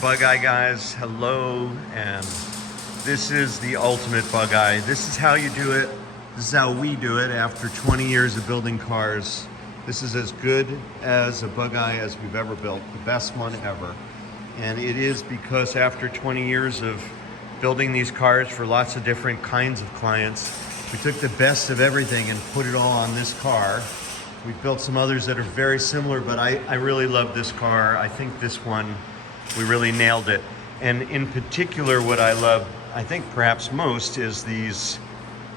Bugeye, guys. Hello, and this is the ultimate Bugeye. This is how you do it. This is how we do it after 20 years of building cars. This is as good as a Bugeye as we've ever built, the best one ever. And it is because after 20 years of building these cars for lots of different kinds of clients, we took the best of everything and put it all on this car. We've built some others that are very similar, but I really love this car. I think this one, we really nailed it. And in particular, what I love, I think perhaps most, is these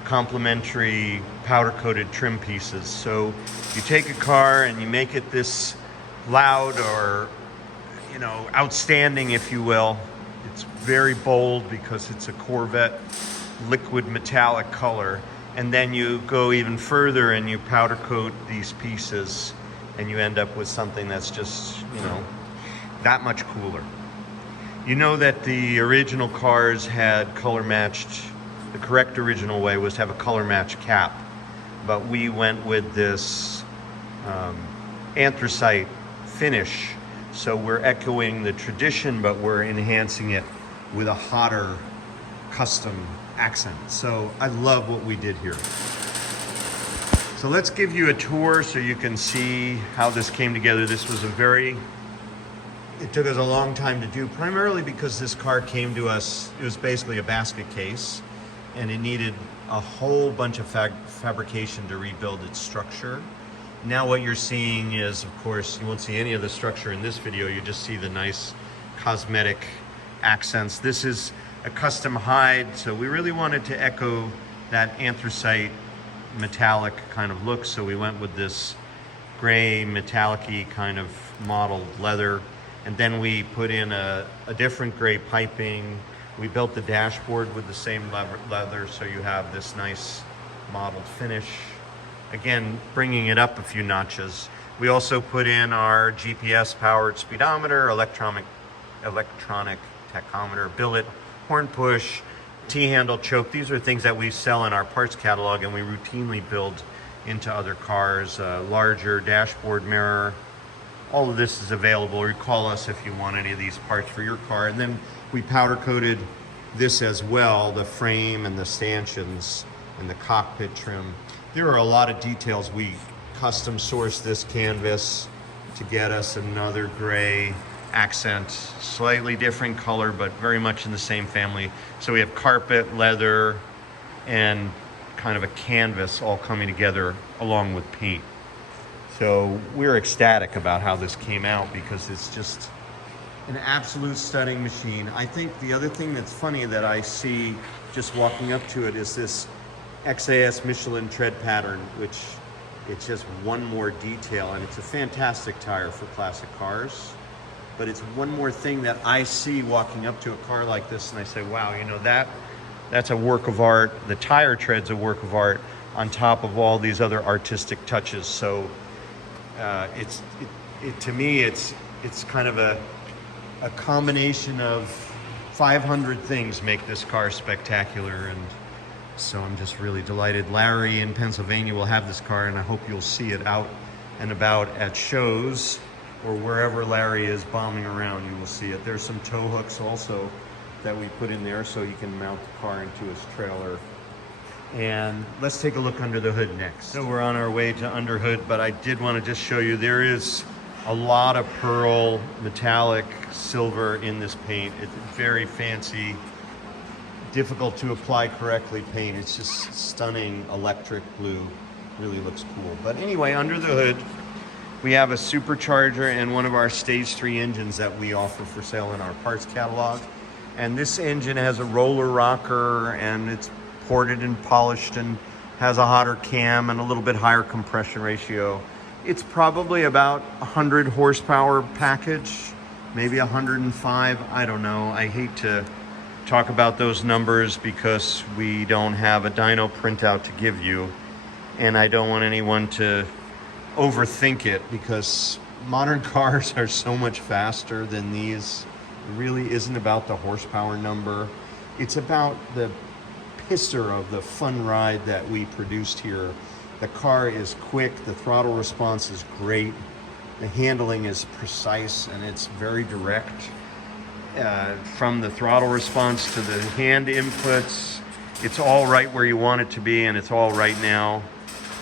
complementary powder-coated trim pieces. So you take a car and you make it this loud or, you know, outstanding, if you will. It's very bold because it's a Corvette liquid metallic color. And then you go even further and you powder coat these pieces and you end up with something that's just, you know, that much cooler. You know that the original cars had color matched, the correct original way was to have a color match cap, but we went with this anthracite finish. So we're echoing the tradition, but we're enhancing it with a hotter custom accent. So I love what we did here. So let's give you a tour so you can see how this came together. This was it took us a long time to do, primarily because this car came to us, it was basically a basket case, and it needed a whole bunch of fabrication to rebuild its structure. Now what you're seeing is, of course, you won't see any of the structure in this video, you just see the nice cosmetic accents. This is a custom hide, so we really wanted to echo that anthracite metallic kind of look, so we went with this gray metallic-y kind of mottled leather, and then we put in a different gray piping. We built the dashboard with the same leather, so you have this nice mottled finish. Again, bringing it up a few notches. We also put in our GPS powered speedometer, electronic tachometer, billet, horn push, T-handle choke. These are things that we sell in our parts catalog and we routinely build into other cars. Larger dashboard mirror. All of this is available. Call us if you want any of these parts for your car. And then we powder coated this as well, the frame and the stanchions and the cockpit trim. There are a lot of details. We custom sourced this canvas to get us another gray accent, slightly different color, but very much in the same family. So we have carpet, leather, and kind of a canvas all coming together along with paint. So we're ecstatic about how this came out because it's just an absolute stunning machine. I think the other thing that's funny that I see just walking up to it is this XAS Michelin tread pattern, which it's just one more detail, and it's a fantastic tire for classic cars. But it's one more thing that I see walking up to a car like this and I say, wow, you know, that's a work of art. The tire tread's a work of art on top of all these other artistic touches. So to me, it's kind of a combination of 500 things make this car spectacular. And so I'm just really delighted. Larry in Pennsylvania will have this car, and I hope you'll see it out and about at shows, or wherever Larry is bombing around, you will see it. There's some tow hooks also that we put in there so you can mount the car into his trailer. And let's take a look under the hood next. So we're on our way to under hood, but I did want to just show you there is a lot of pearl, metallic, silver in this paint. It's very fancy, difficult to apply correctly paint. It's just stunning electric blue, really looks cool. But anyway, under the hood, we have a supercharger and one of our stage 3 engines that we offer for sale in our parts catalog. And this engine has a roller rocker and it's ported and polished and has a hotter cam and a little bit higher compression ratio. It's probably about 100 horsepower package, maybe 105, I don't know. I hate to talk about those numbers because we don't have a dyno printout to give you, and I don't want anyone to overthink it because modern cars are so much faster than these. It really isn't about the horsepower number. It's about the pisser of the fun ride that we produced here. The car is quick, the throttle response is great, the handling is precise and it's very direct. from the throttle response to the hand inputs. It's all right where you want it to be, and it's all right now.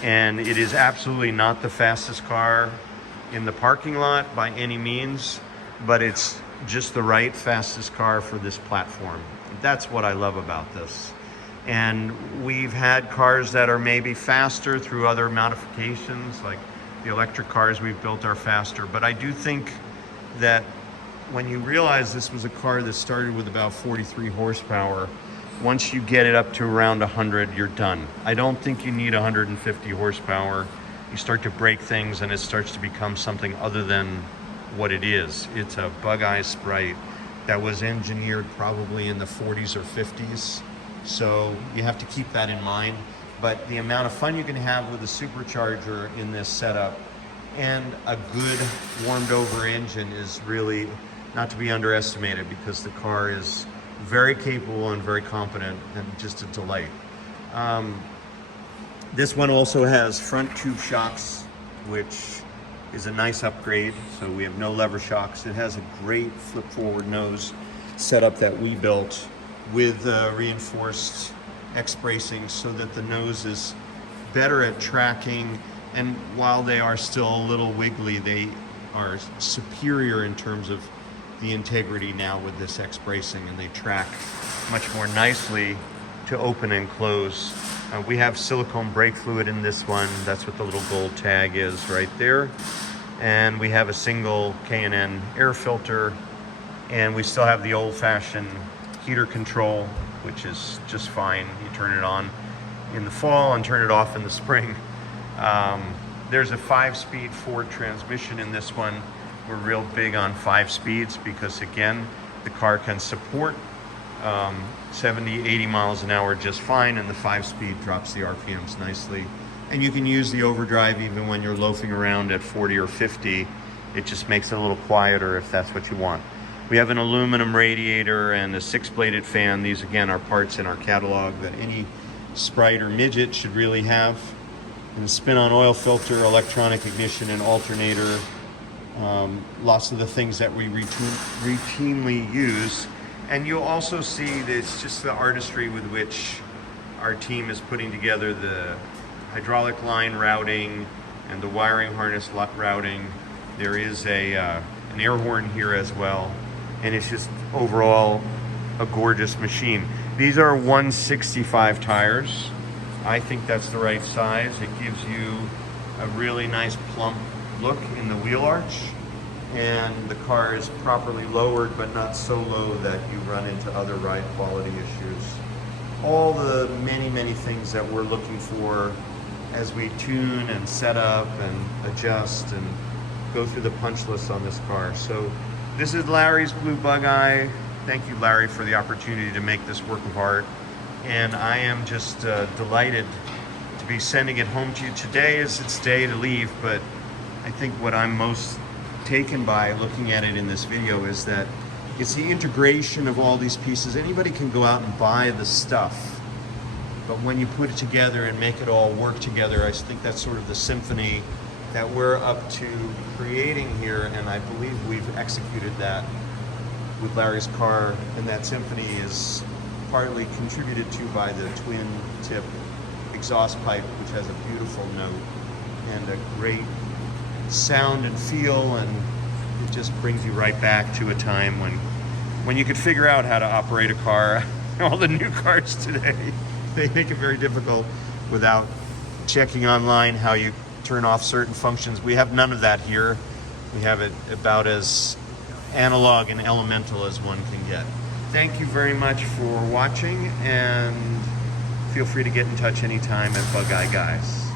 And it is absolutely not the fastest car in the parking lot by any means, but it's just the right fastest car for this platform. That's what I love about this. And we've had cars that are maybe faster through other modifications, like the electric cars we've built are faster. But I do think that when you realize this was a car that started with about 43 horsepower, once you get it up to around 100, you're done. I don't think you need 150 horsepower. You start to break things and it starts to become something other than what it is. It's a Bugeye Sprite that was engineered probably in the 40s or 50s. So you have to keep that in mind. But the amount of fun you can have with a supercharger in this setup and a good warmed over engine is really not to be underestimated, because the car is very capable and very competent and just a delight. This one also has front tube shocks, which is a nice upgrade. So we have no lever shocks. It has a great flip forward nose setup that we built with reinforced X bracing so that the nose is better at tracking, and while they are still a little wiggly, they are superior in terms of the integrity now with this X bracing, and they track much more nicely to open and close. We have silicone brake fluid in this one. That's what the little gold tag is right there. And we have a single K&N air filter, and we still have the old-fashioned heater control, which is just fine. You turn it on in the fall and turn it off in the spring. There's a 5-speed Ford transmission in this one. We're real big on 5 speeds because, again, the car can support 70, 80 miles an hour just fine, and the 5-speed drops the RPMs nicely. And you can use the overdrive even when you're loafing around at 40 or 50. It just makes it a little quieter if that's what you want. We have an aluminum radiator and a 6-bladed fan. These, again, are parts in our catalog that any Sprite or midget should really have. And a spin-on oil filter, electronic ignition and alternator. Lots of the things that we routinely use. And you'll also see that it's just the artistry with which our team is putting together the hydraulic line routing and the wiring harness routing. There is an air horn here as well. And it's just overall a gorgeous machine. These are 165 tires. I think that's the right size. It gives you a really nice plump look in the wheel arch. And the car is properly lowered, but not so low that you run into other ride quality issues. All the many things that we're looking for as we tune and set up and adjust and go through the punch list on this car. So this is Larry's Blue Bugeye. Thank you, Larry, for the opportunity to make this work of art. And I am just delighted to be sending it home to you. Today is its day to leave, but I think what I'm most taken by looking at it in this video is that it's the integration of all these pieces. Anybody can go out and buy the stuff, but when you put it together and make it all work together, I think that's sort of the symphony that we're up to creating here, and I believe we've executed that with Larry's car, and that symphony is partly contributed to by the twin tip exhaust pipe, which has a beautiful note and a great sound and feel, and it just brings you right back to a time when you could figure out how to operate a car. All the new cars today, they make it very difficult without checking online how you turn off certain functions. We have none of that here. We have it about as analog and elemental as one can get. Thank you very much for watching, and feel free to get in touch anytime at Bugeye Guys.